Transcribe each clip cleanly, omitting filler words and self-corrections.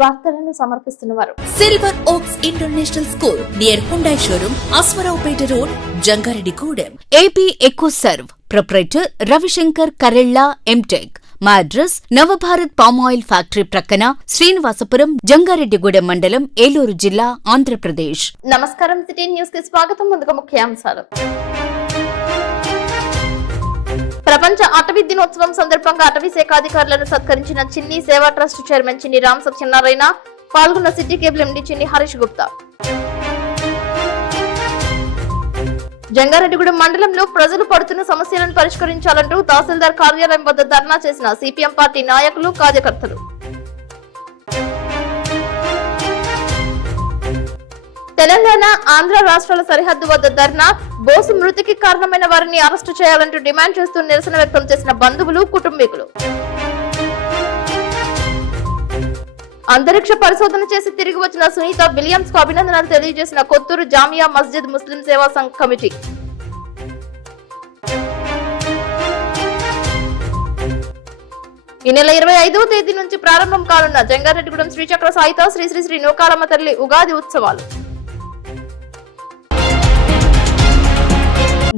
వార్తలను సమర్పిస్తున్నవారు silver oaks international school near Hyundai showroom, Aswaraopeta road, Jangareddygudem. AP eco serve proprietor Ravishankar Karella MTech. మా address Navabharat palm oil factory ప్రక్కన, శ్రీనివాసపురం, జంగారెడ్డిగూడెం మండలం, ఏలూరు జిల్లా, ఆంధ్రప్రదేశ్. నమస్కారం. సిటీ న్యూస్ కి స్వాగతం. ముందుగా ముఖ్యాంశాలు. ప్రపంచ అటవీ దినోత్సవం సందర్భంగా అటవీ శాఖ అధికారులను సత్కరించిన చిన్ని సేవా ట్రస్ట్ చైర్మన్ చిన్ని రామ్ సత్యనారాయణ. పాల్గొన్న సిటీ కేబుల్ ఎండీ చిన్ని హరీష్ గుప్తా. జంగారెడ్డిగూడెం మండలంలో ప్రజలు పడుతున్న సమస్యలను పరిష్కరించాలంటూ తహసీల్దార్ కార్యాలయం వద్ద ధర్నా చేసిన సిపిఎం పార్టీ నాయకులు, కార్యకర్తలు. తెలంగాణ, ఆంధ్ర రాష్ట్రాల సరిహద్దు వద్ద ధర్నా. బోసు మృతికి కారణమైన వారిని అరెస్టు చేయాలంటూ డిమాండ్ చేస్తూ నిరసన వ్యక్తం చేసిన బంధువులు, కుటుంబీకులు. అంతరిక్ష పరిశోధన చేసి తిరిగి వచ్చిన సునీత విలియమ్స్ కు అభినందనలు తెలియజేసిన కొత్తూరు జామియా మస్జిద్ ముస్లిం సేవా సంఘ్ కమిటీ. ఈ నెల 25వ తేదీ నుంచి ప్రారంభం కానున్న జంగారెడ్డిగూడెం శ్రీచక్ర సాయిత శ్రీ శ్రీ శ్రీ నూకాలమ్మ తల్లి ఉగాది ఉత్సవాలు.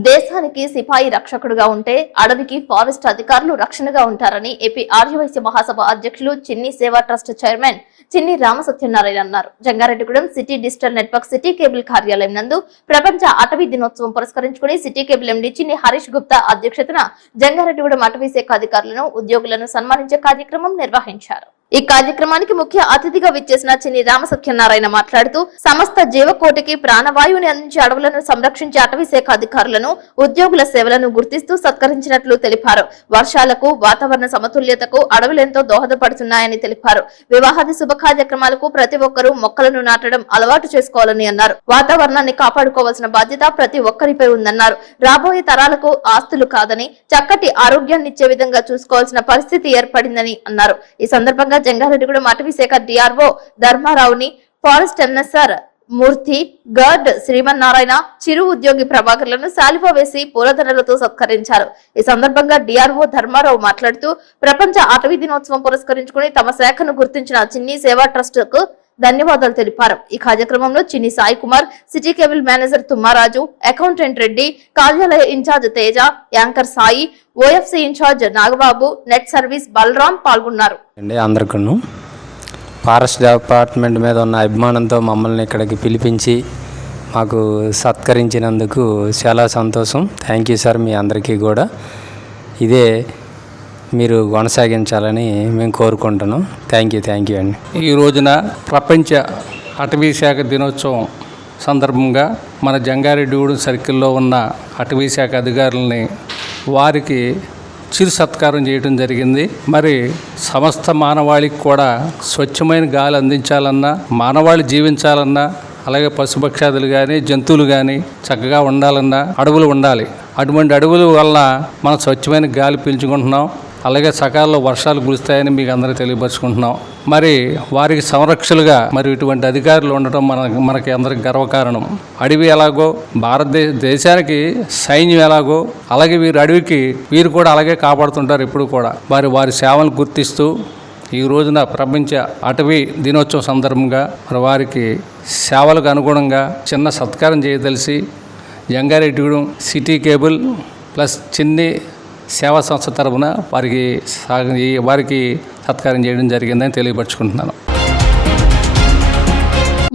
దేశానికి సిపాయి రక్షకుడుగా ఉంటే అడవికి ఫారెస్ట్ అధికారులు రక్షణగా ఉంటారని ఏపీ ఆర్యవైశ్య మహాసభ అధ్యక్షులు, చిన్ని సేవా ట్రస్ట్ చైర్మన్ చిన్ని రామ సత్యనారాయణ అన్నారు. Jangareddygudem city digital network city cable కార్యాలయం నందు ప్రపంచ అటవీ దినోత్సవం పురస్కరించుకుని సిటీ కేబుల్ ఎండీ చిన్ని హరీష్ గుప్తా అధ్యక్షతన జంగారెడ్డిగూడెం అటవీ శాఖ అధికారులను, ఉద్యోగులను సన్మానించే కార్యక్రమం నిర్వహించారు. ఈ కార్యక్రమానికి ముఖ్య అతిథిగా విచ్చేసిన చిన్ని రామ సత్యనారాయణ మాట్లాడుతూ, సమస్త జీవకోటికి ప్రాణవాయువుని అందించే అడవులను సంరక్షించే అటవీ శాఖ అధికారులను, ఉద్యోగుల సేవలను గుర్తిస్తూ సత్కరించినట్లు తెలిపారు. వర్షాలకు, వాతావరణ సమతుల్యతకు అడవులెంతో దోహదపడుతున్నాయని తెలిపారు. వివాహాది శుభ కార్యక్రమాలకు ప్రతి ఒక్కరూ మొక్కలను నాటడం అలవాటు చేసుకోవాలని అన్నారు. వాతావరణాన్ని కాపాడుకోవాల్సిన బాధ్యత ప్రతి ఒక్కరిపై ఉందన్నారు. రాబోయే తరాలకు ఆస్తులు కాదని, చక్కటి ఆరోగ్యాన్నిచ్చే విధంగా చూసుకోవాల్సిన పరిస్థితి ఏర్పడిందని అన్నారు. ఈ సందర్భంగా జంగారెడ్డిగూడెం అటవీ శాఖ డిఆర్ఓ ధర్మారావుని, ఫారెస్ట్ ఎన్ఎస్ఆర్ మూర్తి, గర్డ్ శ్రీమన్నారాయణ, చిరు ఉద్యోగి ప్రభాకర్లను శాలువా వేసి పూలదండలతో సత్కరించారు. ఈ సందర్భంగా డిఆర్ఓ ధర్మారావు మాట్లాడుతూ, ప్రపంచ అటవీ దినోత్సవం పురస్కరించుకుని తమ శాఖను గుర్తించిన చిన్ని సేవా ట్రస్ట్ కు ధన్యవాదాలు తెలిపారు. ఈ కార్యక్రమంలో Chinni Sai Kumar, city cable manager Tummaraju, accountant Reddy, కార్యాలయ in charge Teja, anchor Sai, OFC in charge Nagababu, net service Balaram పాల్గొన్నారు. అందరికీ ఫారెస్ట్ డిపార్ట్మెంట్ మీద ఉన్న అభిమానంతో మమ్మల్ని ఇక్కడికి పిలిపించి మాకు సత్కరించినందుకు చాలా సంతోషం. Thank you sir. మీ అందరికీ కూడా ఇదే మీరు కొనసాగించాలని మేము కోరుకుంటున్నాం. థ్యాంక్ యూ అండి. ఈ రోజున ప్రపంచ అటవీ శాఖ దినోత్సవం సందర్భంగా మన జంగారెడ్డిగూడెం సర్కిల్లో ఉన్న అటవీ శాఖ అధికారులని, వారికి చిరు సత్కారం చేయడం జరిగింది. మరి సమస్త మానవాళికి కూడా స్వచ్ఛమైన గాలి అందించాలన్నా, మానవాళి జీవించాలన్నా, అలాగే పశుపక్షాదులు కానీ, జంతువులు కానీ చక్కగా ఉండాలన్నా అడవులు ఉండాలి. అటువంటి అడవుల వల్ల మనం స్వచ్ఛమైన గాలి పీల్చుకుంటున్నాం. అలాగే సకాలంలో వర్షాలు కురుస్తాయని మీకు అందరికీ తెలియపరుచుకుంటున్నాం. మరి వారికి సంరక్షకులుగా మరి ఇటువంటి అధికారులు ఉండటం మనకి అందరికి గర్వకారణం. అడవి ఎలాగో భారతదేశానికి సైన్యం ఎలాగో, అలాగే వీరు అడవికి వీరు కూడా అలాగే కాపాడుతుంటారు ఎప్పుడు కూడా. వారి సేవలను గుర్తిస్తూ ఈ రోజున ప్రపంచ అటవీ దినోత్సవం సందర్భంగా మరి వారికి సేవలకు అనుగుణంగా చిన్న సత్కారం చేయదలిసి జంగారెడ్డిగూడెం సిటీ కేబుల్ ప్లస్ చిన్ని సేవా సంస్థ తరఫున వారికి సత్కారం చేయడం జరిగిందని తెలియపరుచుకుంటున్నాను.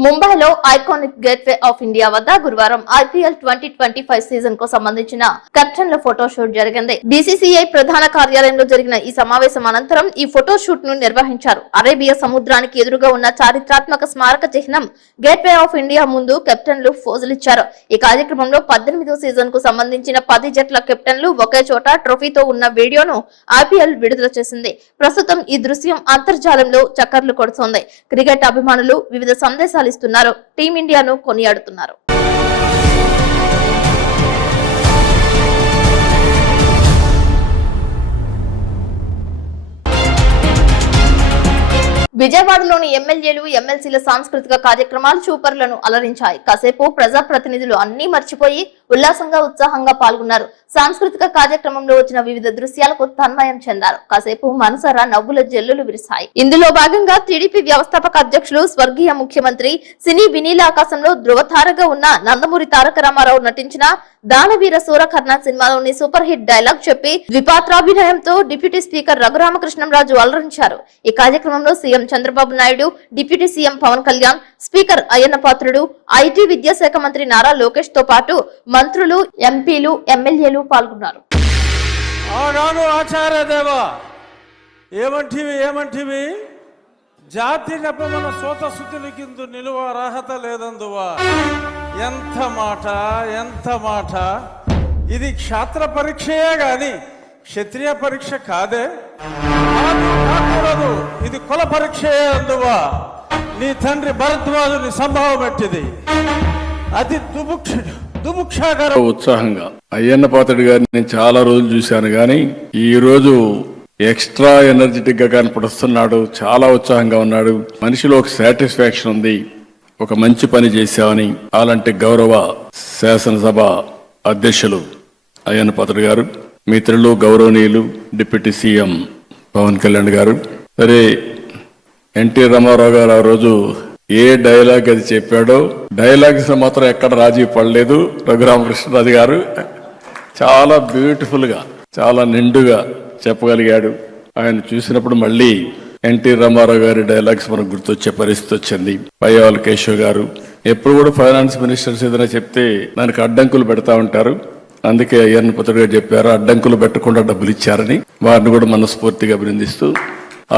ముంబైలో ఐకానిక్ గేట్వే ఆఫ్ ఇండియా వద్ద గురువారం ఐపీఎల్ 2025 సీజన్ కు సంబంధించిన కెప్టెన్ల ఫోటోషూట్ జరిగింది. బీసీసీఐ ప్రధాన కార్యాలయంలో జరిగిన ఈ సమావేశం అనంతరం ఈ ఫోటోషూట్ ను నిర్వహించారు. అరేబియా సముద్రానికి ఎదురుగా ఉన్న చారిత్రాత్మక స్మారక చిహ్నం గేట్వే ఆఫ్ ఇండియా ముందు కెప్టెన్లు ఫోజులిచ్చారు. ఈ కార్యక్రమంలో 18వ సీజన్ కు సంబంధించిన 10 జట్ల కెప్టెన్లు ఒకే చోట ట్రోఫీతో ఉన్న వీడియోను ఐపీఎల్ విడుదల చేసింది. ప్రస్తుతం ఈ దృశ్యం అంతర్జాలంలో చక్కర్లు కొడుతోంది. క్రికెట్ అభిమానులు వివిధ సందేశాలు ఇస్తున్నారు. టీమిండియాను కొనియాడుతున్నారు. విజయవాడలోని ఎమ్మెల్యేలు, ఎమ్మెల్సీల సాంస్కృతిక కార్యక్రమాలు చూపరులను అలరించాయి. కాసేపు ప్రజాప్రతినిధులు అన్ని మర్చిపోయి ఉల్లాసంగా ఉత్సాహంగా పాల్గొన్నారు. సాంస్కృతిక కార్యక్రమంలో వచ్చిన వివిధ దృశ్యాలకు తన్మయం చెందారు. కాసేపు మనసారా నవ్వుల జల్లులు విరిశాయి. ఇందులో భాగంగా టీడీపీ వ్యవస్థాపక అధ్యక్షులు స్వర్గీయ ముఖ్యమంత్రి సినీ వినీల ఆకాశంలో ధృవతారగా ఉన్న నందమూరి తారక రామారావు నటించిన దానవీర సూరకర్ణ సినిమాలోని సూపర్ హిట్ డైలాగ్ చెప్పి ద్విపాత్రాభినయంతో డిప్యూటీ స్పీకర్ రఘురామకృష్ణంరాజు అలరించారు. ఈ కార్యక్రమంలో CM Chandrababu Naidu, deputy CM Pawan Kalyan, speaker Ayyanna Patrudu, IT విద్యాశాఖ మంత్రి నారా లోకేష్ తో పాటు మంత్రులు, ఎంపీలు, ఎమ్మెల్యేలు పాల్గొన్నారు. ఏమంటివి జాతి నెపమన సోత శుద్ధులకిందు నిలువ అర్హత లేదందువా. ఎంత మాట. ఇది క్షాత్ర పరీక్షయే గాని క్షత్రియ పరీక్ష కాదే. కాకూడదు, ఇది కుల పరీక్షయే అందువా. నీ తండ్రి భరద్వాజుని సంభవం ఎట్టిది. అది దుముక్షాకర ఉత్సాహంగా అయ్యన్న పాత్రుడు గారిని నేను చాలా రోజులు చూశాను గాని ఈ రోజు ఎక్స్ట్రా ఎనర్జెటిక్ గా కనపడుస్తున్నాడు. చాలా ఉత్సాహంగా ఉన్నాడు. మనిషిలో ఒక సాటిస్ఫాక్షన్ ఉంది. ఒక మంచి పని చేశామని. అలాంటి గౌరవ శాసనసభ అధ్యక్షులు అయ్యన్న పాత్రుడు గారు, మిత్రులు, గౌరవనీయులు డిప్యూటీ సీఎం పవన్ కళ్యాణ్ గారు. సరే, ఎన్టీ రామారావు గారు ఆ రోజు ఏ డైలాగ్ అది చెప్పాడో డైలాగ్స్ మాత్రం ఎక్కడ రాజీ పడలేదు. రఘురామకృష్ణరాజు గారు చాలా బ్యూటిఫుల్ గా, చాలా నిండుగా చెప్పగలిగాడు. ఆయన చూసినప్పుడు మళ్ళీ ఎన్టీ రామారావు గారి డైలాగ్స్ మనకు గుర్తొచ్చే పరిస్థితి వచ్చింది. పయ్యావల కేశవ్ గారు ఎప్పుడు కూడా ఫైనాన్స్ మినిస్టర్స్ ఏదైనా చెప్తే దానికి అడ్డంకులు పెడతా ఉంటారు. అందుకే అయ్యన్న పాత్రుడు గారు చెప్పారు, అడ్డంకులు పెట్టకుండా డబ్బులు ఇచ్చారని. వారిని కూడా మనస్ఫూర్తిగా అభినందిస్తూ,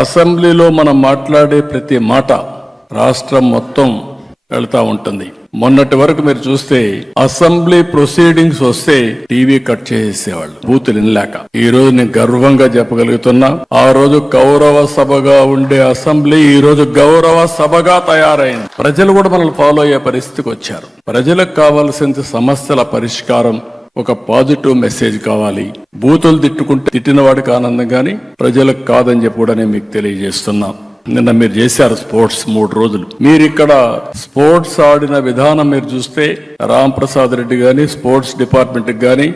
అసెంబ్లీలో మనం మాట్లాడే ప్రతి మాట రాష్ట్రం మొత్తం వెళ్తా ఉంటుంది. మొన్నటి వరకు మీరు చూస్తే అసెంబ్లీ ప్రొసీడింగ్స్ వస్తే టీవీ కట్ చేసేసేవాళ్ళు, బూతులు వినలేక. ఈ రోజు నేను గర్వంగా చెప్పగలుగుతున్నా, ఆ రోజు గౌరవ సభగా ఉండే అసెంబ్లీ ఈ రోజు గౌరవ సభగా తయారైంది. ప్రజలు కూడా మనల్ని ఫాలో అయ్యే పరిస్థితికి వచ్చారు. ప్రజలకు కావాల్సిన సమస్యల పరిష్కారం, ఒక పాజిటివ్ మెసేజ్ కావాలి. బూతులు తిట్టిన వాడికి ఆనందం కానీ ప్రజలకు కాదని చెప్పి కూడా నేను మీకు తెలియజేస్తున్నా. నిన్న మీరు చేశారు స్పోర్ట్స్ 3 రోజులు. మీరు ఇక్కడ స్పోర్ట్స్ ఆడిన విధానం మీరు చూస్తే రామ్ ప్రసాద్ రెడ్డి గాని స్పోర్ట్స్ డిపార్ట్మెంట్ గాని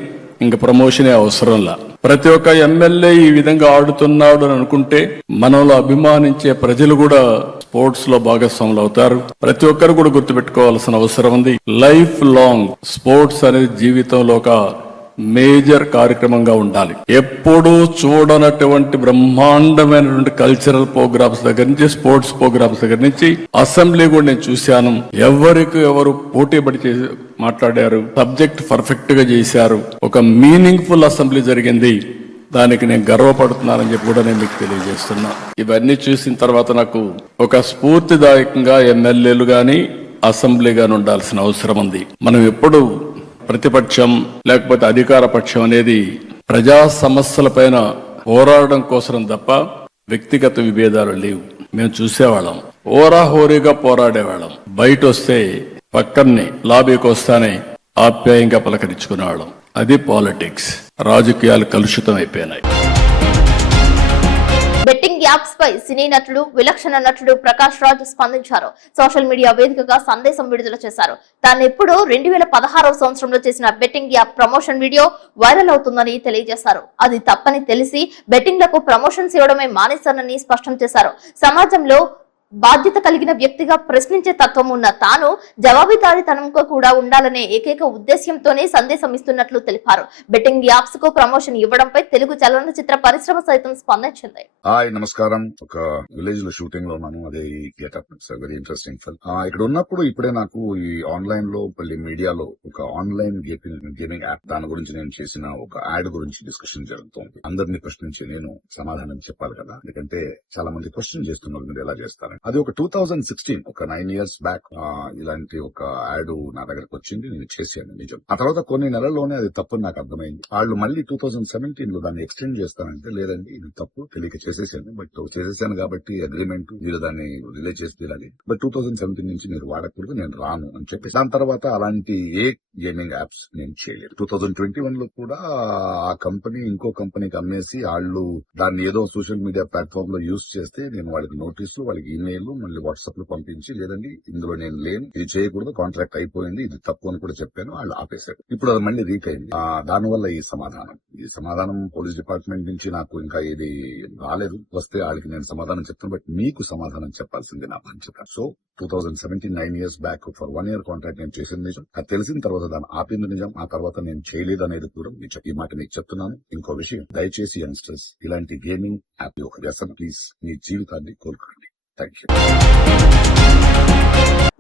ఇంకా ప్రమోషనే అవసరంలా. ప్రతి ఒక్క ఎమ్మెల్యే ఈ విధంగా ఆడుతున్నాడు అని అనుకుంటే మనలో అభిమానించే ప్రజలు కూడా స్పోర్ట్స్ లో భాగస్వాములు అవుతారు. ప్రతి ఒక్కరు కూడా గుర్తుపెట్టుకోవాల్సిన అవసరం ఉంది. లైఫ్ లాంగ్ స్పోర్ట్స్ అనేది జీవితంలో ఒక మేజర్ కార్యక్రమంగా ఉండాలి. ఎప్పుడూ చూడనటువంటి బ్రహ్మాండమైనటువంటి కల్చరల్ ప్రోగ్రామ్స్ దగ్గర నుంచి, స్పోర్ట్స్ ప్రోగ్రామ్స్ దగ్గర నుంచి అసెంబ్లీ కూడా నేను చూశాను. ఎవరు పోటీపడి మాట్లాడారు, సబ్జెక్ట్ పర్ఫెక్ట్ గా చేశారు. ఒక మీనింగ్ఫుల్ అసెంబ్లీ జరిగింది. దానికి నేను గర్వపడుతున్నానని చెప్పి కూడా నేను మీకు తెలియజేస్తున్నా. ఇవన్నీ చూసిన తర్వాత నాకు ఒక స్ఫూర్తిదాయకంగా ఎమ్మెల్యేలు గాని అసెంబ్లీ గాని ఉండాల్సిన అవసరం ఉంది. మనం ఎప్పుడు ప్రతిపక్షం లేకపోతే అధికార పక్షం అనేది ప్రజా సమస్యల పైన పోరాడడం కోసం తప్ప వ్యక్తిగత విభేదాలు లేవు. మేము చూసేవాళ్ళం, హోరాహోరీగా పోరాడేవాళ్ళం. బయట వస్తే పక్కనే లాబీకి వస్తానే ఆప్యాయంగా పలకరించుకునేవాళ్ళం. అది పాలిటిక్స్. రాజకీయాలు కలుషితం అయిపోయినాయి. బెట్టింగ్ యాప్స్ పై సినీ నటుడు, విలక్షణ నటుడు ప్రకాష్ రాజ్ స్పందించారు. సోషల్ మీడియా వేదికగా సందేశం విడుదల చేశారు. తాను ఎప్పుడో 2016వ సంవత్సరంలో చేసిన betting app promotion video viral అవుతుందని తెలియజేశారు. అది తప్పని తెలిసి బెట్టింగ్లకు ప్రమోషన్స్ ఇవ్వడమే మానేశానని స్పష్టం చేశారు. సమాజంలో బాధ్యత కలిగిన వ్యక్తిగా ప్రశ్నించే తత్వం ఉన్న తాను జవాబుదారీతనంతో కూడా ఉండాలనే ఏకైక ఉద్దేశ్యంతోనే సందేశం ఇస్తున్నట్లు తెలిపారు. బెట్టింగ్ యాప్స్ కు ప్రమోషన్ ఇవ్వడంపై తెలుగు చలనచిత్ర పరిశ్రమ సైతం స్పందించింది. హాయ్, నమస్కారం. ఒక విలేజ్ లో షూటింగ్ లో ఉన్నాను. అదే getup. It's very interesting film. ఇక్కడ ఉన్నప్పుడు ఇప్పుడే నాకు ఈ ఆన్లైన్ లో మీడియాలో ఒక ఆన్లైన్ గేమింగ్ యాప్, దాని గురించి నేను చేసిన ఒక యాడ్ గురించి డిస్కషన్ జరుగుతోంది. అందరినీ ప్రశ్నించి నేను సమాధానం చెప్పాలి కదా, ఎందుకంటే చాలా మంది క్వశ్చన్ చేస్తున్నారు మీరు ఎలా చేస్తారు. అది ఒక 2016, ఒక 9 years బ్యాక్ ఇలాంటి ఒక యాడ్ నా దగ్గరకు వచ్చింది. నేను చేశాను, నిజం. ఆ తర్వాత కొన్ని నెలల్లోనే అది తప్పు నాకు అర్థమైంది. వాళ్ళు మళ్ళీ 2017 లో దాన్ని ఎక్స్టెండ్ చేస్తానంటే, లేదండి ఇది తప్పు, తెలియక చేసేసాను. బట్ చేసేసాను కాబట్టి అగ్రిమెంట్, మీరు దాన్ని రిలే చేసి తీరాలి. బట్ 2017 నుంచి మీరు వాడకూడదు, నేను రాను అని చెప్పి దాని తర్వాత అలాంటి ఏ గేమింగ్ యాప్స్ నేను చేయలేదు. 2021 లో కూడా ఆ కంపెనీ ఇంకో కంపెనీకి అమ్మేసి వాళ్ళు దాన్ని ఏదో సోషల్ మీడియా ప్లాట్ఫామ్ లో యూజ్ చేస్తే నేను వాళ్ళకి నోటీసులు, వాళ్ళకి ఈమెయిల్ మళ్ళీ వాట్సాప్ లో పంపించి, లేదండి ఇందులో నేను లేను, ఇది చేయకూడదు, కాంట్రాక్ట్ అయిపోయింది, ఇది తప్పు అని కూడా చెప్పాను. వాళ్ళు ఆపేశారు. ఇప్పుడు అది మళ్ళీ రీక్ అయింది. దానివల్ల ఈ సమాధానం పోలీస్ డిపార్ట్మెంట్ నుంచి నాకు ఇంకా ఇది రాలేదు. వస్తే వాళ్ళకి నేను సమాధానం చెప్తాను. బట్ మీకు సమాధానం చెప్పాల్సింది నా బాధ్యత. So 2017 9 years back for 1 year contract నేను చేసింది నిజం. అది తెలిసిన తర్వాత దాన్ని ఆపింది నిజం. ఆ తర్వాత నేను చేయలేదు అనేది కూడా ఈ మాట మీకు చెప్తున్నాను. ఇంకో విషయం, దయచేసి యంగ్స్టర్స్ ఇలాంటి గేమింగ్ యాప్ ఒక వ్యసనం, ప్లీజ్ మీ జీవితాన్ని కోల్పోండి. Thank you.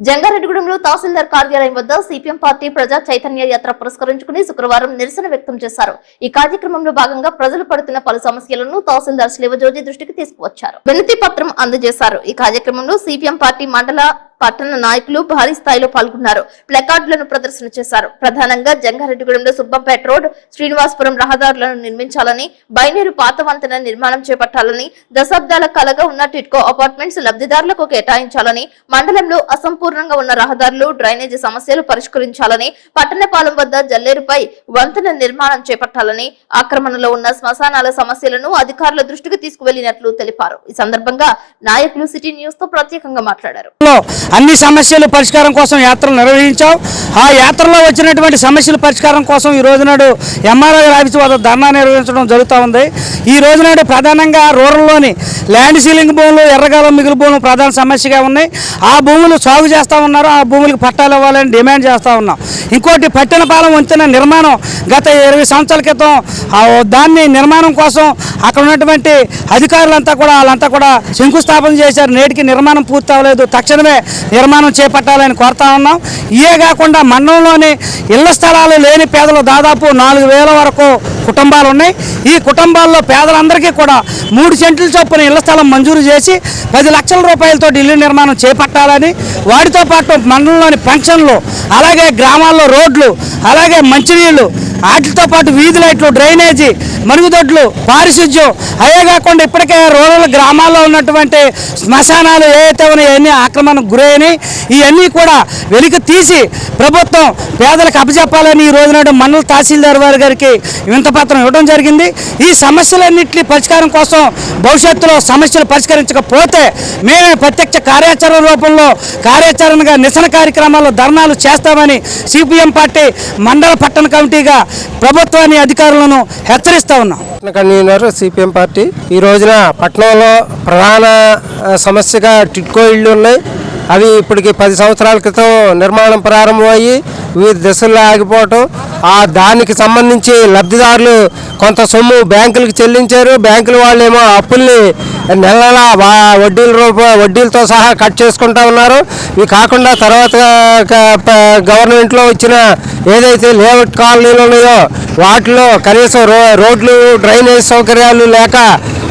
జంగారెడ్డిగూడెంలో తహసీల్దార్ కార్యాలయం వద్ద సిపిఎం పార్టీ ప్రజా చైతన్య యాత్ర పురస్కరించుకుని శుక్రవారం నిరసన వ్యక్తం చేశారు. ఈ కార్యక్రమంలో భాగంగా ప్రజలు పడుతున్న పలు సమస్యలను తహసీల్దార్ శివజోజి దృష్టికి తీసుకువచ్చారు. వినతి పత్రం అందజేశారు. ఈ కార్యక్రమంలో సిపిఎం పార్టీ మండల పట్టణ నాయకులు భారీ స్థాయిలో పాల్గొన్నారు. ప్లకార్డులను ప్రదర్శన చేశారు. ప్రధానంగా జంగారెడ్డిగూడెంలో సుబ్బంపేట రోడ్, శ్రీనివాసపురం రహదారులను నిర్మించాలని, బైనేరు పాత వంతెన నిర్మాణం చేపట్టాలని, దశాబ్దాల కలగా ఉన్న టిట్కో అపార్ట్మెంట్స్ లబ్ధిదారులకు కేటాయించాలని, మండలంలో అసంపూర్ణంగా ఉన్న రహదారులు, డ్రైనేజీ సమస్యలు పరిష్కరించాలని, పట్టణపాలెం వద్ద జల్లేరుపై వంతెన నిర్మాణం చేపట్టాలని, ఆక్రమణలో ఉన్న శ్మశానాల సమస్యలను అధికారుల దృష్టికి తీసుకువెళ్లినట్లు తెలిపారు. ఈ సందర్భంగా నాయకులు సిటీ న్యూస్ తో ప్రత్యేకంగా మాట్లాడారు. అన్ని సమస్యలు పరిష్కారం కోసం యాత్రలు నిర్వహించాం. ఆ యాత్రలో వచ్చినటువంటి సమస్యల పరిష్కారం కోసం ఈ రోజు నాడు ఎంఆర్ఓ ఆఫీస్ వద్ద ధర్నా నిర్వహించడం జరుగుతూ ఉంది. ఈ రోజు నాడు ప్రధానంగా రూరల్లోని ల్యాండ్ సీలింగ్ భూములు, ఎర్రగాలం మిగులు భూములు ప్రధాన సమస్యగా ఉన్నాయి. ఆ భూములు సాగు చేస్తూ ఉన్నారు. ఆ భూములకు పట్టాలు ఇవ్వాలని డిమాండ్ చేస్తూ ఉన్నాం. ఇంకోటి, పట్టణపాలెం వంతెన నిర్మాణం గత 20 సంవత్సరాల క్రితం దాన్ని నిర్మాణం కోసం అక్కడ ఉన్నటువంటి అధికారులంతా కూడా వాళ్ళంతా కూడా శంకుస్థాపన చేశారు. నేటికి నిర్మాణం పూర్తి అవ్వలేదు. తక్షణమే నిర్మాణం చేపట్టాలని కోరుతా ఉన్నాం. ఇవే కాకుండా మండలంలోని ఇళ్ల స్థలాలు లేని పేదలు దాదాపు 4,000 వరకు కుటుంబాలు ఉన్నాయి. ఈ కుటుంబాల్లో పేదలందరికీ కూడా 3 సెంట్ల చొప్పున ఇళ్ల స్థలం మంజూరు చేసి 10 లక్షల రూపాయలతో ఇల్లు నిర్మాణం చేపట్టాలని, వాటితో పాటు మండలంలోని పెన్షన్లు, అలాగే గ్రామాల్లో రోడ్లు, అలాగే మంచినీళ్లు, వాటితో పాటు వీధి లైట్లు, డ్రైనేజీ, మరుగుదొడ్లు, పారిశుధ్యం, అవే కాకుండా ఇప్పటికే రూరల్ గ్రామాల్లో ఉన్నటువంటి శ్మశానాలు ఏవైతే ఉన్నాయో అన్ని ఆక్రమణకు గురైనవి. ఇవన్నీ కూడా వెలికి తీసి ప్రభుత్వం పేదలకు అప్పచెప్పాలని ఈ రోజు నాడు మండల తహసీల్దార్ వారి గారికి వింతపత్రం ఇవ్వడం జరిగింది. ఈ సమస్యలన్నింటినీ పరిష్కారం కోసం భవిష్యత్తులో సమస్యలు పరిష్కరించకపోతే మేమే ప్రత్యక్ష కార్యాచరణ రూపంలో కార్యాచరణగా నిరసన కార్యక్రమాల్లో ధర్నాలు చేస్తామని సిపిఎం పార్టీ మండల పట్టణ కమిటీగా ప్రభుత్వాన్ని, అధికారులను హెచ్చరిస్తా ఉన్నాం. Convener CPM party. ఈ రోజున పట్టణంలో ప్రధాన సమస్యగా టిట్కో ఇళ్ళు ఉన్నాయి. అవి ఇప్పటికి 10 సంవత్సరాల క్రితం నిర్మాణం ప్రారంభమయ్యి వివిధ దశల్లో ఆగిపోవటం, దానికి సంబంధించి లబ్ధిదారులు కొంత సొమ్ము బ్యాంకులకు చెల్లించారు. బ్యాంకుల వాళ్ళేమో అప్పుల్ని నెల వడ్డీలతో సహా కట్ చేసుకుంటా ఉన్నారు. ఇవి కాకుండా తర్వాత గవర్నమెంట్లో వచ్చిన ఏదైతే లేఅవుట్ కాలనీలు ఉన్నాయో వాటిలో కనీసం రోడ్లు, డ్రైనేజ్ సౌకర్యాలు లేక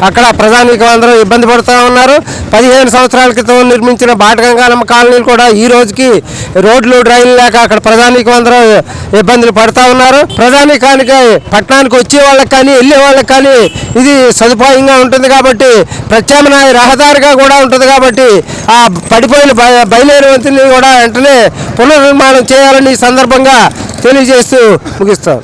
అక్కడ ప్రజానీకం అందరూ ఇబ్బంది పడుతూ ఉన్నారు. 15 సంవత్సరాల క్రితం నిర్మించిన బాటగంగాలమ్మ కాలనీలు కూడా ఈ రోజుకి రోడ్లు, డ్రైన్లు లేక అక్కడ ప్రజానీకం అందరూ ఇబ్బందులు పడుతూ ఉన్నారు. ప్రజానీకానికి పట్టణానికి వచ్చే వాళ్ళకి కానీ వెళ్ళే వాళ్ళకి కానీ ఇది సదుపాయంగా ఉంటుంది కాబట్టి, ప్రత్యామ్నాయ రహదారిగా కూడా ఉంటుంది కాబట్టి ఆ పడిపోయిన బయలుదేరి వంతుని కూడా వెంటనే పునర్నిర్మాణం చేయాలని ఈ సందర్భంగా తెలియజేస్తూ ముగిస్తాం.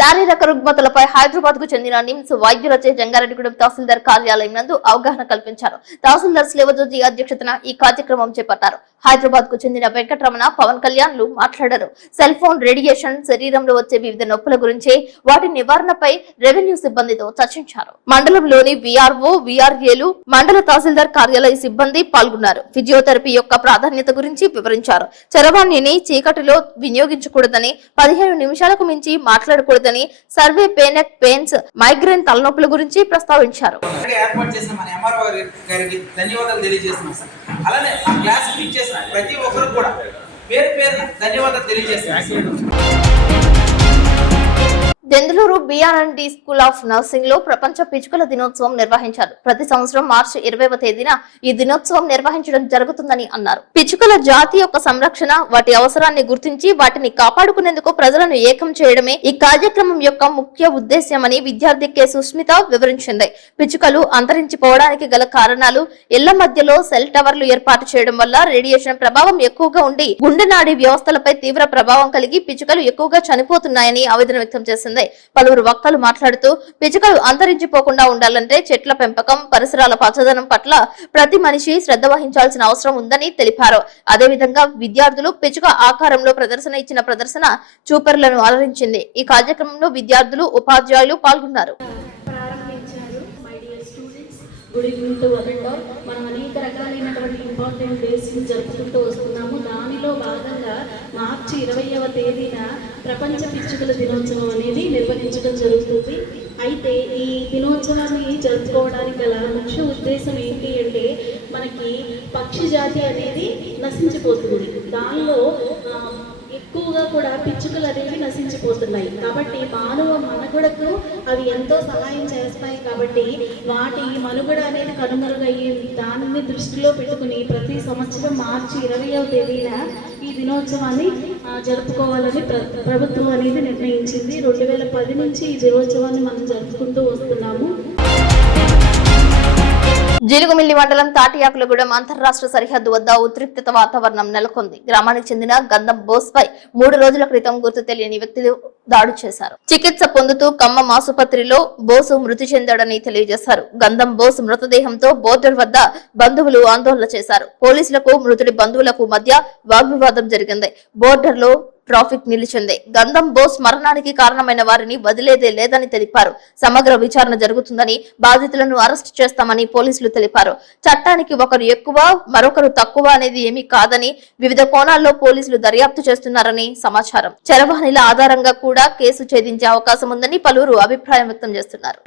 శారీరక రుగ్మతలపై హైదరాబాద్ కు చెందిన నిమ్స్ వైద్యులచే జంగారెడ్డిగూడెం తహసీల్దార్ కార్యాలయం నందు అవగాహన కల్పించారు. తహసీల్దార్ శివజోజి అధ్యక్షతన ఈ కార్యక్రమం చేపట్టారు. హైదరాబాద్ కు చెందిన వెంకటరమణ, పవన్ కళ్యాణ్లు మాట్లాడారు. సెల్ ఫోన్ రేడియేషన్, శరీరంలో వచ్చే వివిధ నొప్పుల గురించి, వాటి నివారణపై రెవెన్యూ సిబ్బందితో చర్చించారు. మండలంలోని విఆర్ఓ, విఆర్ఏలు, మండల తహసీల్దార్ కార్యాలయ సిబ్బంది పాల్గొన్నారు. ఫిజియోథెరపీ యొక్క ప్రాధాన్యత గురించి వివరించారు. చరవాణిని చీకటిలో వినియోగించకూడదని, 15 నిమిషాలకు మించి మాట్లాడకూడదని, సర్వే పెయిన్, పెయిన్స్, మైగ్రేన్ తలనొప్పుల గురించి ప్రస్తావించారు. ప్రతి ఒక్కరు కూడా పేరు పేరున ధన్యవాదాలు తెలియజేస్తున్నాను. దెందులూరు బిఆర్ఎండి స్కూల్ ఆఫ్ నర్సింగ్ లో ప్రపంచ పిచ్చుకల దినోత్సవం నిర్వహించారు. ప్రతి సంవత్సరం మార్చి 20వ తేదీన ఈ దినోత్సవం నిర్వహించడం జరుగుతుందని అన్నారు. పిచ్చుకల జాతి యొక్క సంరక్షణ, వాటి అవసరాన్ని గుర్తించి వాటిని కాపాడుకునేందుకు ప్రజలను ఏకం చేయడమే ఈ కార్యక్రమం యొక్క ముఖ్య ఉద్దేశ్యమని విద్యార్థి కె సుస్మిత వివరించింది. పిచ్చుకలు అంతరించిపోవడానికి గల కారణాలు, ఇళ్ల మధ్యలో సెల్ టవర్లు ఏర్పాటు చేయడం వల్ల రేడియేషన్ ప్రభావం ఎక్కువగా ఉండి గుండె నాడి వ్యవస్థలపై తీవ్ర ప్రభావం కలిగి పిచ్చుకలు ఎక్కువగా చనిపోతున్నాయని ఆవేదన వ్యక్తం చేసింది. జరిగింది. పలువురు వక్తలు మాట్లాడుతూ పిచ్చుకలు అంతరించిపోకుండా ఉండాలంటే చెట్ల పెంపకం, పరిసరాల పచ్చదనం పట్ల ప్రతి మనిషి శ్రద్ధ వహించాల్సిన అవసరం ఉందని తెలిపారు. అదేవిధంగా విద్యార్థులు పిచ్చుక ఆకారంలో ప్రదర్శన ఇచ్చిన ప్రదర్శన చూపరులను అలరించింది. ఈ కార్యక్రమంలో విద్యార్థులు, ఉపాధ్యాయులు పాల్గొన్నారు. Good evening to one and all. మనం అనేక రకాలైనటువంటి ఇంపార్టెంట్ డేస్ జరుపుకుంటూ వస్తున్నాము. దానిలో భాగంగా మార్చి 20వ తేదీన ప్రపంచ పిచ్చుకల దినోత్సవం అనేది నిర్వహించడం జరుగుతుంది. అయితే ఈ దినోత్సవాన్ని జరుపుకోవడానికి గల ముఖ్య ఉద్దేశం ఏంటి అంటే మనకి పక్షి జాతి అనేది నశించిపోతుంది. దానిలో ఎక్కువగా కూడా పిచ్చుకలు అనేవి నశించిపోతున్నాయి. కాబట్టి మానవ మనుగడకు అవి ఎంతో సహాయం చేస్తాయి. కాబట్టి వాటి మనుగడ అనేది కనుమరుగయ్యే దానిని దృష్టిలో పెట్టుకుని ప్రతి సంవత్సరం మార్చి 20వ తేదీన ఈ దినోత్సవాన్ని జరుపుకోవాలని ప్రభుత్వం అనేది నిర్ణయించింది. 2010 నుంచి ఈ దినోత్సవాన్ని మనం జరుపుకుంటూ వస్తున్నాము. జీలుగుమిల్లి మండలం తాటియాకులగూడెం అంతర్రాష్ట్ర సరిహద్దు వద్ద ఉద్రిక్తత వాతావరణం నెలకొంది. గ్రామానికి చెందిన గంధం బోస్ పై 3 రోజుల క్రితం గుర్తు తెలియని వ్యక్తులు దాడి చేశారు. చికిత్స పొందుతూ ఖమ్మం ఆసుపత్రిలో బోసు మృతి చెందాడని తెలియజేశారు. గంధం బోస్ మృతదేహంతో బోర్డర్ వద్ద బంధువులు ఆందోళన చేశారు. పోలీసులకు మృతుడి బంధువులకు మధ్య వాగ్వివాదం జరిగింది. బోర్డర్ లో ట్రాఫిక్ నిలిచింది. గంధం బోస్ మరణానికి కారణమైన వారిని వదిలేదే లేదని తెలిపారు. సమగ్ర విచారణ జరుగుతుందని, బాధితులను అరెస్ట్ చేస్తామని పోలీసులు తెలిపారు. చట్టానికి ఒకరు ఎక్కువ, మరొకరు తక్కువ అనేది ఏమీ కాదని, వివిధ కోణాల్లో పోలీసులు దర్యాప్తు చేస్తున్నారని సమాచారం. చరవాణిల ఆధారంగా కూడా కేసు ఛేదించే అవకాశం ఉందని పలువురు అభిప్రాయం వ్యక్తం చేస్తున్నారు.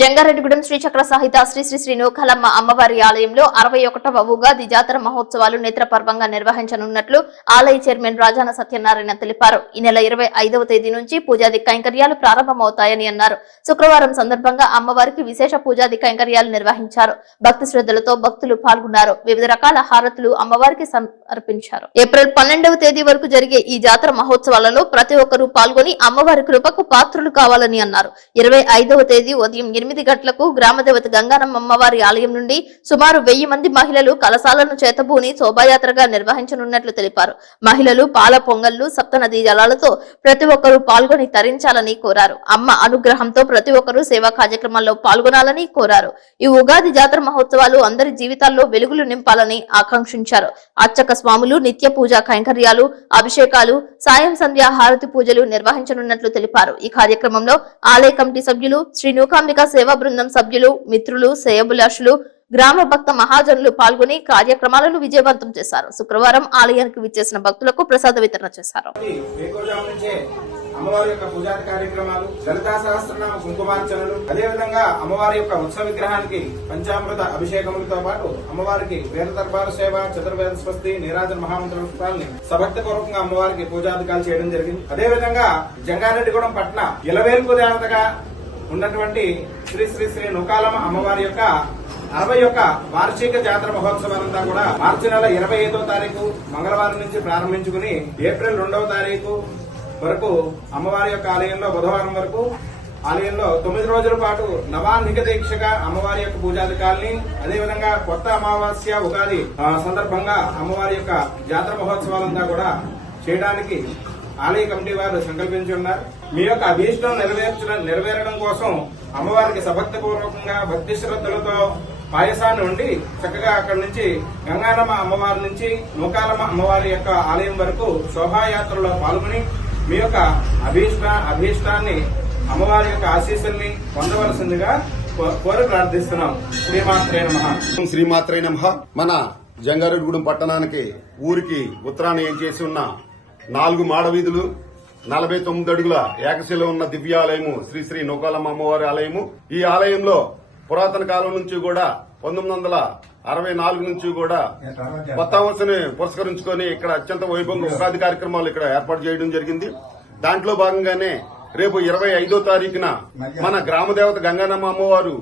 జంగారెడ్డిగూడెం శ్రీచక్ర సాహిత శ్రీ శ్రీ శ్రీ నూకాలమ్మ అమ్మవారి ఆలయంలో 61వ ఉగాది జాతర మహోత్సవాలు నేత్రపర్వంగా నిర్వహించనున్నట్లు ఆలయ చైర్మన్ రాజాన సత్యనారాయణ తెలిపారు. ఈ నెల 25వ తేదీ నుంచి పూజాది కైంకర్యాలు ప్రారంభమవుతాయని అన్నారు. శుక్రవారం సందర్భంగా అమ్మవారికి విశేష పూజాది కైంకర్యాలు నిర్వహించారు. భక్తి శ్రద్ధలతో భక్తులు పాల్గొన్నారు. వివిధ రకాల హారతులు అమ్మవారికి సమర్పించారు. ఏప్రిల్ 12వ తేదీ వరకు జరిగే ఈ జాతర మహోత్సవాలలో ప్రతి ఒక్కరూ పాల్గొని అమ్మవారి కృపకు పాత్రులు కావాలని అన్నారు. 25వ తేదీ ఉదయం 8 గంటలకు గ్రామదేవత గంగారమ్మ అమ్మవారి ఆలయం నుండి సుమారు 1000 మంది మహిళలు కలశాలను చేతబూని శోభాయాత్రగా నిర్వహించనున్నట్లు తెలిపారు. మహిళలు పాల పొంగళ్లు, సప్తనదీ జలాలతో ప్రతి ఒక్కరూ పాల్గొని తరించాలని కోరారు. అమ్మ అనుగ్రహంతో ప్రతి ఒక్కరూ సేవా కార్యక్రమాల్లో పాల్గొనాలని కోరారు. ఈ ఉగాది జాతర మహోత్సవాలు అందరి జీవితాల్లో వెలుగులు నింపాలని ఆకాంక్షించారు. అర్చక స్వాములు నిత్య పూజా కైంకర్యాలు, అభిషేకాలు, సాయం సంధ్యా హారతి పూజలు నిర్వహించనున్నట్లు తెలిపారు. ఈ కార్యక్రమంలో ఆలయ కమిటీ సభ్యులు, శ్రీ నూకాంబిక సేవా బృందం సభ్యులు, మిత్రులు, శ్రేయోభిలాషులు, గ్రామ భక్త మహాజనులు పాల్గొని కార్యక్రమాలను విజయవంతం చేశారు. శుక్రవారం ఆలయానికి విచ్చేసిన భక్తులకు ప్రసాద వితరణ చేశారు. అమ్మవారి యొక్క పూజా కార్యక్రమాలు, లలితా సహస్రనామ కుంకుమార్చనలు, అదేవిధంగా అమ్మవారి యొక్క ఉత్సవ విగ్రహానికి పంచామృత అభిషేకములతో పాటు అమ్మవారికి వేద దర్బారు సేవ, చతుర్వేద స్వస్తి, నీరాజన మహామంత్రాలని సభక్తి పూర్వకంగా అమ్మవారికి పూజాధికాలు చేయడం జరిగింది. అదేవిధంగా జంగారెడ్డిగూడెం పట్ల ఇలవేల్పు దేవతగా ఉన్నటువంటి శ్రీ శ్రీ శ్రీ నూకాలమ్మ అమ్మవారి యొక్క 61 వార్షిక జాతర మహోత్సవాలంతా కూడా మార్చి నెల 25వ తారీఖు మంగళవారం నుంచి ప్రారంభించుకుని ఏప్రిల్ 2వ తారీఖు వరకు అమ్మవారి యొక్క ఆలయంలో బుధవారం వరకు ఆలయంలో 9 రోజుల పాటు నవాన్నిక దీక్షగా అమ్మవారి యొక్క పూజాధికాల్ని, అదేవిధంగా కొత్త అమావాస్య ఉగాది సందర్భంగా అమ్మవారి యొక్క జాతర మహోత్సవాలంతా కూడా చేయడానికి ఆలయ కమిటీ వారు సంకల్పించి ఉన్నారు. మీ యొక్క అభీష్టం నెరవేరడం కోసం అమ్మవారికి సభక్తి పూర్వకంగా భక్తి శ్రద్ధలతో పాయసాన్ని వండి చక్కగా అక్కడి నుంచి గంగారమ్మ అమ్మవారి నుంచి నూకాలమ్మ అమ్మవారి యొక్క ఆలయం వరకు శోభాయాత్రలో పాల్గొని మీ యొక్క అభీష్టాన్ని అమ్మవారి యొక్క ఆశీస్సుల్ని పొందవలసిందిగా కోరి ప్రార్థిస్తున్నాం. శ్రీమాత్రే నమః. శ్రీమాత్రే నమః. మన జంగారెడ్డిగూడెం పట్టణానికి ఊరికి ఉత్తరాన ఏం చేసి ఉన్న 4 మాడవీధులు, 49 అడుగుల ఏకశిల ఉన్న దివ్యాలయము శ్రీ శ్రీ నూకాలమ్మ అమ్మవారి ఆలయము. ఈ ఆలయంలో పురాతన కాలం నుంచి కూడా 1964 నుంచి కూడా కొత్త సంవత్సరాన్ని పురస్కరించుకొని ఇక్కడ అత్యంత వైభవంగా ఉగాది కార్యక్రమాలు ఇక్కడ ఏర్పాటు చేయడం జరిగింది. దాంట్లో భాగంగానే రేపు 25వ తారీఖున మన గ్రామదేవత గంగారమ్మ అమ్మవారు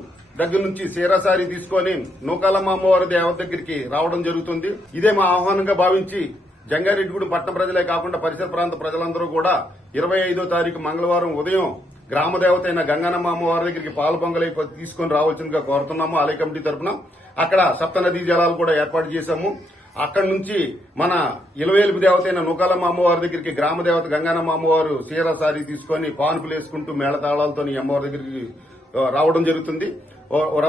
దగ్గర నుంచి శీరాసారి తీసుకొని నూకాలమ్మ అమ్మవారి దేవత దగ్గరికి రావడం జరుగుతుంది. ఇదే మా ఆహ్వానంగా భావించి జంగారెడ్డిగూడెం పట్టణ ప్రజలే కాకుండా పరిసర ప్రాంత ప్రజలందరూ కూడా 25వ తారీఖు మంగళవారం ఉదయం గ్రామ దేవత అయిన గంగానమ్మ అమ్మవారి దగ్గరికి పాలు పొంగలి తీసుకొని రావాల్సిందిగా కోరుతున్నాము ఆలయ కమిటీ తరఫున. అక్కడ సప్తనదీ జలాలు కూడా ఏర్పాటు చేశాము. అక్కడి నుంచి మన ఇలవేలుపు దేవత అయిన నూకాలమ్మ అమ్మవారి దగ్గరికి గ్రామ దేవత గంగానమ్మ అమ్మవారు సీరసారి తీసుకొని పానుపులు వేసుకుంటూ మేళతాళాలతో ఈ అమ్మవారి దగ్గరికి రావడం జరుగుతుంది.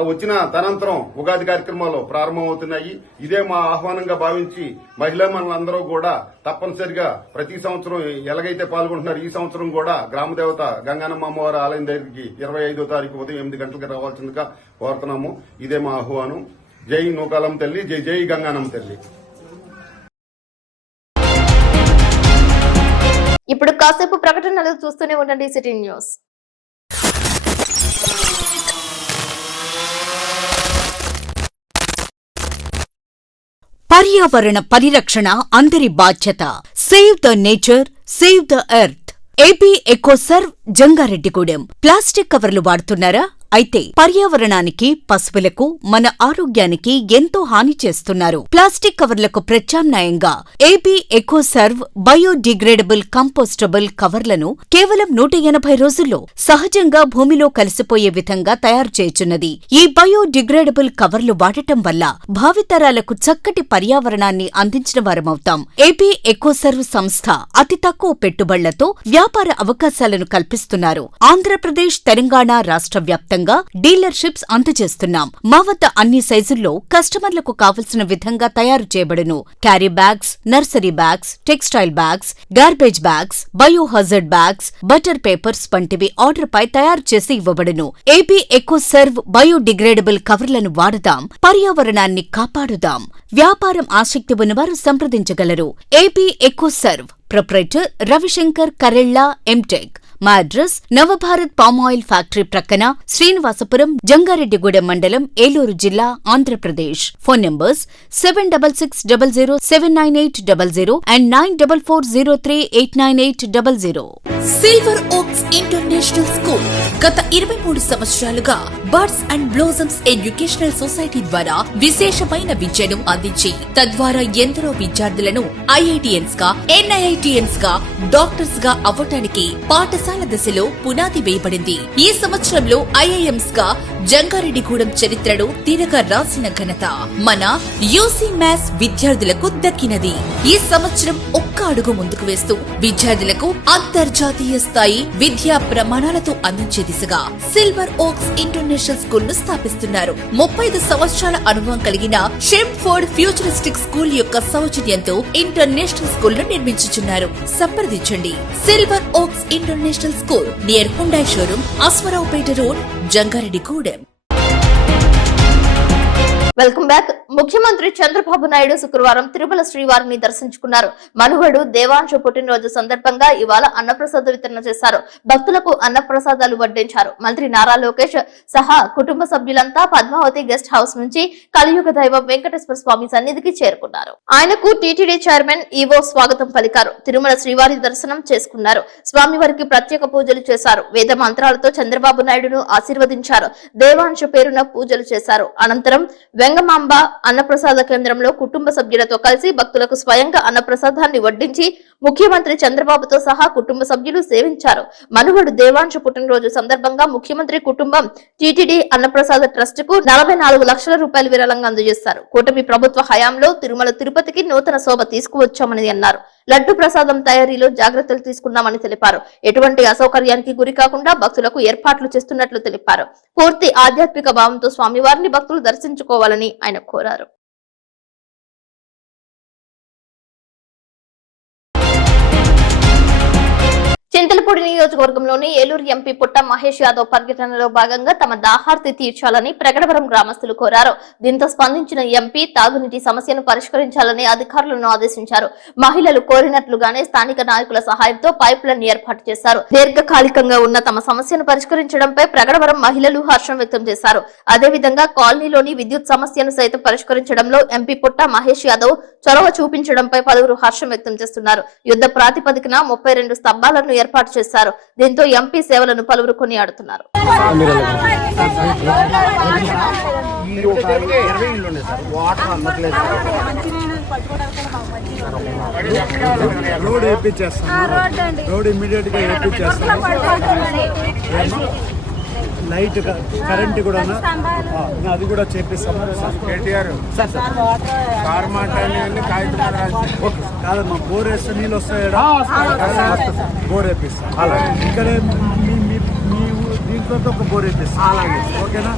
వచ్చిన తనంతరం ఉగాది కార్యక్రమాలు ప్రారంభమవుతున్నాయి. ఇదే మా ఆహ్వానంగా భావించి మహిళా మనులందరూ కూడా తప్పనిసరిగా ప్రతి సంవత్సరం ఎలాగైతే పాల్గొంటున్నారు ఈ సంవత్సరం కూడా గ్రామదేవత గంగానమ్మ అమ్మవారి ఆలయం దగ్గరికి 25వ తారీఖు ఉదయం 8 గంటలకు రావాల్సిందిగా కోరుతున్నాము. ఇదే మా ఆహ్వానం. జై నూకాలమ్మ తల్లి, జై జై గంగానమ్మ తల్లి. ఇప్పుడు కాసేపు ప్రకటనలు చూస్తూనే ఉండండి సిటీ న్యూస్. పర్యావరణ పరిరక్షణ అందరి బాధ్యత. Save the nature, save the earth. AP eco serve Jangareddygudem. Plastic కవర్లు వాడుతున్నారా? అయితే పర్యావరణానికి, పశువులకు, మన ఆరోగ్యానికి ఎంతో హాని చేస్తున్నారు. ప్లాస్టిక్ కవర్లకు ప్రత్యామ్నాయంగా ఏపీ ఎకోసర్వ్ బయోడిగ్రేడబుల్ కంపోస్టబుల్ కవర్లను కేవలం 180 రోజుల్లో సహజంగా భూమిలో కలిసిపోయే విధంగా తయారు చేయుచున్నది. ఈ బయోడిగ్రేడబుల్ కవర్లు వాడటం వల్ల భావితరాలకు చక్కటి పర్యావరణాన్ని అందించిన వారమవుతాం. ఏపీ ఎకోసర్వ్ సంస్థ అతి తక్కువ పెట్టుబడులతో వ్యాపార అవకాశాలను కల్పిస్తున్నారు. ఆంధ్రప్రదేశ్, తెలంగాణ రాష్ట్ర వ్యాప్తంగా డీలర్షిప్స్ అందజేస్తున్నాం. మా వద్ద అన్ని సైజుల్లో కస్టమర్లకు కావలసిన విధంగా తయారు చేయబడును. Carry bags, nursery bags, textile bags, garbage bags, biohazard bags, butter papers వంటివి ఆర్డర్ పై తయారు చేసి ఇవ్వబడును. ఏపీ ఎకోసర్వ్ బయోడిగ్రేడబుల్ కవర్లను వాడదాం, పర్యావరణాన్ని కాపాడుదాం. వ్యాపారం ఆసక్తి ఉన్నవారు సంప్రదించగలరు. AP eco serve proprietor Ravishankar Karella MTech. మా అడ్రస్ నవభారత్ పామాయిల్ ఫ్యాక్టరీ ప్రక్కన, శ్రీనివాసపురం, జంగారెడ్డిగూడెం మండలం, ఏలూరు జిల్లా, Andhra Pradesh. Phone numbers 7660079800 and 9440389800. Silver oaks international school గత 23 సంవత్సరాలుగా birds and blossoms educational society ద్వారా విశేషమైన విద్యను అందించి తద్వారా ఎందరో విద్యార్థులను ఐఐటిఎన్స్ గా, ఎన్ఐఐటిఎన్స్ గా, డాక్టర్స్ గా అవ్వటానికి పాఠశాల దశలో పునాది వేయబడింది. ఈ సంవత్సరంలో ఐఐఎంస్ గా జంగారెడ్డిగూడెం చరిత్రను తిరగ రాసిన ఘనత మన యూసీ మ్యాథ్స్ విద్యార్థులకు దక్కినది. ఈ సంవత్సరం ఒక్క అడుగు ముందుకు వేస్తూ విద్యార్థులకు అంతర్జాతీయ స్థాయి విద్యా ప్రమాణాలతో అందించే దిశగా సిల్వర్ ఓక్స్ ఇంటర్నేషనల్ స్కూల్ ను స్థాపిస్తున్నారు. 35 సంవత్సరాల అనుభవం కలిగిన షెంఫోర్డ్ ఫ్యూచరిస్టిక్ స్కూల్ యొక్క సౌజన్యంతో ఇంటర్నేషనల్ స్కూల్ ను నిర్మించుచున్నారు. సంప్రదించండి. Silver oaks international school near Hyundai showroom, Aswaraopeta road, Jangareddygudem. Welcome back. ముఖ్యమంత్రి చంద్రబాబు నాయుడు శుక్రవారం తిరుమల శ్రీవారిని దర్శించుకున్నారు. మనువడు దేవాంశు పుట్టినరోజు సందర్భంగా ఇవాళ అన్నప్రసాద వితరణ చేశారు. భక్తులకు అన్నప్రసాదాలు వడ్డించారు. మంత్రి నారా లోకేష్ సహా కుటుంబ సభ్యులంతా పద్మావతి గెస్ట్ హౌస్ నుంచి కలియుగ దైవం వెంకటేశ్వర స్వామి సన్నిధికి చేరుకున్నారు. ఆయనకు టీటీడీ చైర్మన్ ఈవో స్వాగతం పలికారు. తిరుమల శ్రీవారి దర్శనం చేసుకున్నారు. స్వామివారికి ప్రత్యేక పూజలు చేశారు. వేద మంత్రాలతో చంద్రబాబు నాయుడును ఆశీర్వదించారు. దేవాంశు పేరున పూజలు చేశారు. అనంతరం వెంగమాంబ అన్నప్రసాద కేంద్రంలో కుటుంబ సభ్యులతో కలిసి భక్తులకు స్వయంగా అన్నప్రసాదాన్ని వడ్డించి ముఖ్యమంత్రి చంద్రబాబుతో సహా కుటుంబ సభ్యులు సేవించారు. మనువడు దేవాంశు పుట్టినరోజు సందర్భంగా ముఖ్యమంత్రి కుటుంబం టీటీడీ అన్నప్రసాద ట్రస్ట్ కు 44 లక్షల రూపాయలు విరాళంగా అందజేశారు. కూటమి ప్రభుత్వ హయాంలో తిరుమల తిరుపతికి నూతన శోభ తీసుకువచ్చామని అన్నారు. లడ్డు ప్రసాదం తయారీలో జాగ్రత్తలు తీసుకున్నామని తెలిపారు. ఎటువంటి అసౌకర్యానికి గురి కాకుండా భక్తులకు ఏర్పాట్లు చేస్తున్నట్లు తెలిపారు. పూర్తి ఆధ్యాత్మిక భావంతో స్వామివారిని భక్తులు దర్శించుకోవాలని ఆయన కోరారు. చింతలపూడి నియోజకవర్గంలోని ఏలూరు ఎంపీ పుట్ట మహేష్ యాదవ్ పర్యటనలో భాగంగా తమ దాహార్తి తీర్చాలని ప్రగడవరం గ్రామస్తులు కోరారు. దీంతో స్పందించిన ఎంపీ తాగునీటి సమస్యను పరిష్కరించాలని అధికారులను ఆదేశించారు. మహిళలు కోరినట్లుగానే స్థానిక నాయకుల సహాయంతో పైప్ లైన్ ఏర్పాటు చేశారు. దీర్ఘకాలికంగా ఉన్న తమ సమస్యను పరిష్కరించడంపై ప్రగడవరం మహిళలు హర్షం వ్యక్తం చేశారు. అదేవిధంగా కాలనీలోని విద్యుత్ సమస్యను సైతం పరిష్కరించడంలో ఎంపీ పుట్ట మహేష్ యాదవ్ చొరవ చూపించడంపై పలువురు హర్షం వ్యక్తం చేస్తున్నారు. యుద్ధ ప్రాతిపదికన 32 స్తంభాలను ఏర్పాటు చేశారు. దీంతో ఎంపీ సేవలను పలువురు కొనియాడుతున్నారు. రోడ్ వేయించేస్తాం, రోడ్ ఇమ్మీడియట్ గా వేయించేస్తాం. లైట్ కరెంట్ కూడా అది కూడా చేపిస్తాము. కాదమ్మా, బోర్ వేస్తే నీళ్ళు వస్తాయి, బోర్ వేపిస్తాం. ఇక్కడే మీ దీంట్లో ఒక బోర్ వేపిస్తాం. ఓకేనా?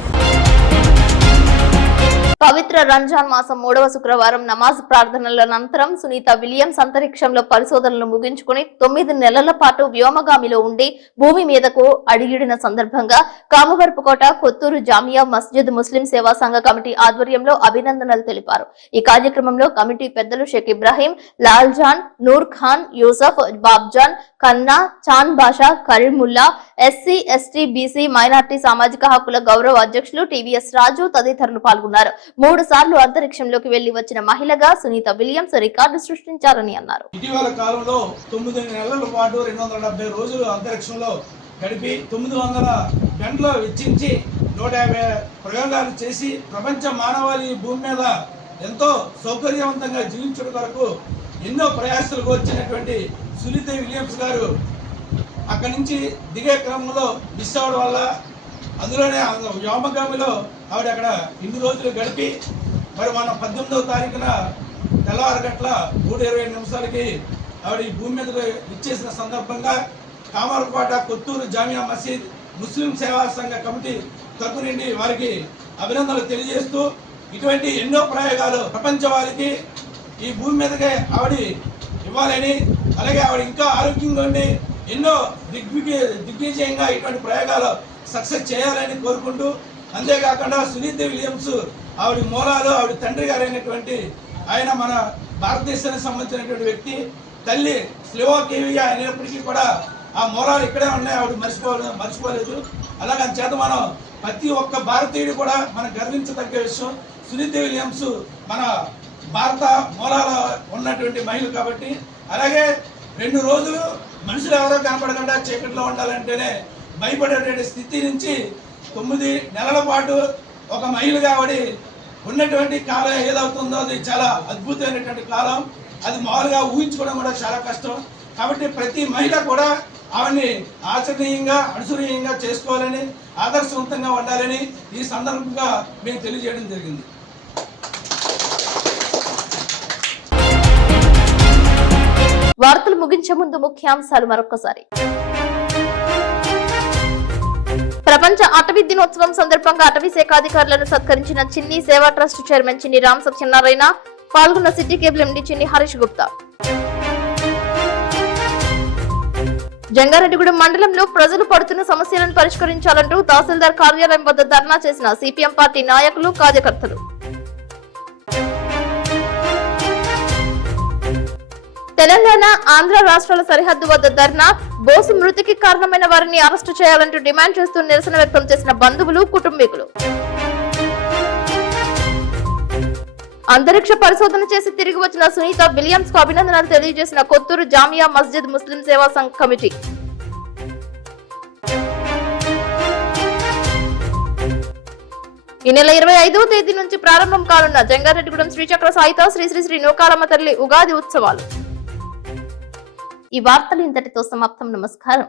పవిత్ర రంజాన్ మాసం 3వ శుక్రవారం నమాజ్ ప్రార్థనల అనంతరం సునీత విలియమ్స్ అంతరిక్షంలో పరిశోధనలు ముగించుకుని 9 నెలల పాటు వ్యోమగామిలో ఉండి భూమి మీదకు అడిగిడిన సందర్భంగా కామవరపుకోట కొత్తూరు జామియా మస్జిద్ ముస్లిం సేవా సంఘ కమిటీ ఆధ్వర్యంలో అభినందనలు తెలిపారు. ఈ కార్యక్రమంలో కమిటీ పెద్దలు Sheikh Ibrahim, Laljan, Noor Khan, Yusuf, Babjan, Kanna, Chan Basha, Karimullah, SC, ST, BC, minority సామాజిక హక్కుల గౌరవ అధ్యక్షులు టీవీఎస్ రాజు తదితరులు పాల్గొన్నారు. 3 సార్లు అంతరిక్షంలోకి వెళ్లి వచ్చిన మహిళగా సునీత విలియమ్స్ రికార్డు సృష్టించారని అన్నారు. ఇటీవల కాలంలో 9 నెలల పాటు 270 రోజులు అంతరిక్షంలో గడిపి 900 గంటలు వెచ్చించి 150 ప్రయోగాలు చేసి ప్రపంచ మానవాళి భూమి మీద ఎంతో సౌకర్యవంతంగా జీవించడం కొరకు ఎన్నో ప్రయాసాలకు వచ్చినటువంటి సునీత విలియమ్స్ గారు అక్కడి నుంచి దిగే క్రమంలో మిస్ అవడం వల్ల అందులోనే వ్యోమగామిలో ఆవిడ అక్కడ ఇన్ని రోజులు గడిపి మరి మన 18వ తారీఖున తెల్లవారు గంటల 3:20 ఆవిడ ఈ భూమి మీద ఇచ్చేసిన సందర్భంగా కామరకోట కొత్తూరు జామియా మసీద్ ముస్లిం సేవా సంఘ కమిటీ తరపు నుండి వారికి అభినందనలు తెలియజేస్తూ ఇటువంటి ఎన్నో ప్రయోగాలు ప్రపంచ వారికి ఈ భూమి మీదకే ఆవిడ ఇవ్వాలని, అలాగే ఆవిడ ఇంకా ఆరోగ్యంగా ఉండి ఎన్నో దిగ్విజయంగా ఇటువంటి ప్రయోగాలు సక్సెస్ చేయాలని కోరుకుంటూ, అంతేకాకుండా సునీత విలియమ్స్ ఆవిడ మూలాలు ఆవిడ తండ్రి గారైనటువంటి ఆయన మన భారతదేశానికి సంబంధించినటువంటి వ్యక్తి, తల్లి స్లోవాకియా అయినప్పటికీ కూడా ఆ మూలాలు ఇక్కడే ఉన్నాయి, ఆవిడ మర్చిపోలేదు. అలాగే చేత మనం ప్రతి ఒక్క భారతీయుడు కూడా మనం గర్వించదగ్గ విషయం, సునీత విలియమ్స్ మన భారత మూలాల ఉన్నటువంటి మహిళ కాబట్టి. అలాగే 2 రోజులు మనుషులు ఎవరో కనపడకుండా చీకట్లో ఉండాలంటేనే భయపడేటువంటి స్థితి నుంచి 9 నెలల పాటు ఒక మహిళగా ఆవిడ ఉన్నటువంటి కాలం ఏదవుతుందో అది చాలా అద్భుతమైనటువంటి కాలం. అది మామూలుగా ఊహించుకోవడం కూడా చాలా కష్టం. కాబట్టి ప్రతి మహిళ కూడా ఆవిడ్ని ఆచరణీయంగా అనుసరణీయంగా చేసుకోవాలని, ఆదర్శవంతంగా ఉండాలని ఈ సందర్భంగా మేము తెలియజేయడం జరిగింది. వార్తలు ముగించే ముందు ముఖ్యాంశాలు మరొకసారి. ప్రపంచ అటవీ దినోత్సవం సందర్భంగా అటవీ శాఖ అధికారులను సత్కరించిన చిన్ని సేవా ట్రస్ట్ చైర్మన్ చిన్ని రామ సత్యనారాయణ, పాల్గొన్న సిటీ కేబుల్ ఎండీ చిన్ని హరీష్ గుప్తా. జంగారెడ్డిగూడెం మండలంలో ప్రజలు పడుతున్న సమస్యలను పరిష్కరించాలంటూ తహసీల్దార్ కార్యాలయం వద్ద ధర్నా చేసిన సిపిఎం పార్టీ నాయకులు, కార్యకర్తలు. తెలంగాణ, ఆంధ్ర రాష్ట్రాల సరిహద్దు వద్ద ధర్నా, బోసు మృతికి కారణమైన వారిని అరెస్టు చేయాలంటూ డిమాండ్ చేస్తూ నిరసన వ్యక్తం చేసిన బంధువులు, కుటుంబీకులు. అంతరిక్ష పరిశోధన చేసి తిరిగి వచ్చిన సునీత విలియమ్స్ కు అభినందనలు తెలియజేసిన కొత్తూరు జామియా మస్జిద్ ముస్లిం సేవా సంఘ కమిటీ. ఈ నెల 25వ తేదీ నుంచి ప్రారంభం కానున్న జంగారెడ్డిగూడెం శ్రీచక్ర సాయిత శ్రీ శ్రీ శ్రీ నూకాలమ్మ తల్లి ఉగాది ఉత్సవాలు. ఈ వార్తలు ఇంతటితో సమాప్తం. నమస్కారం.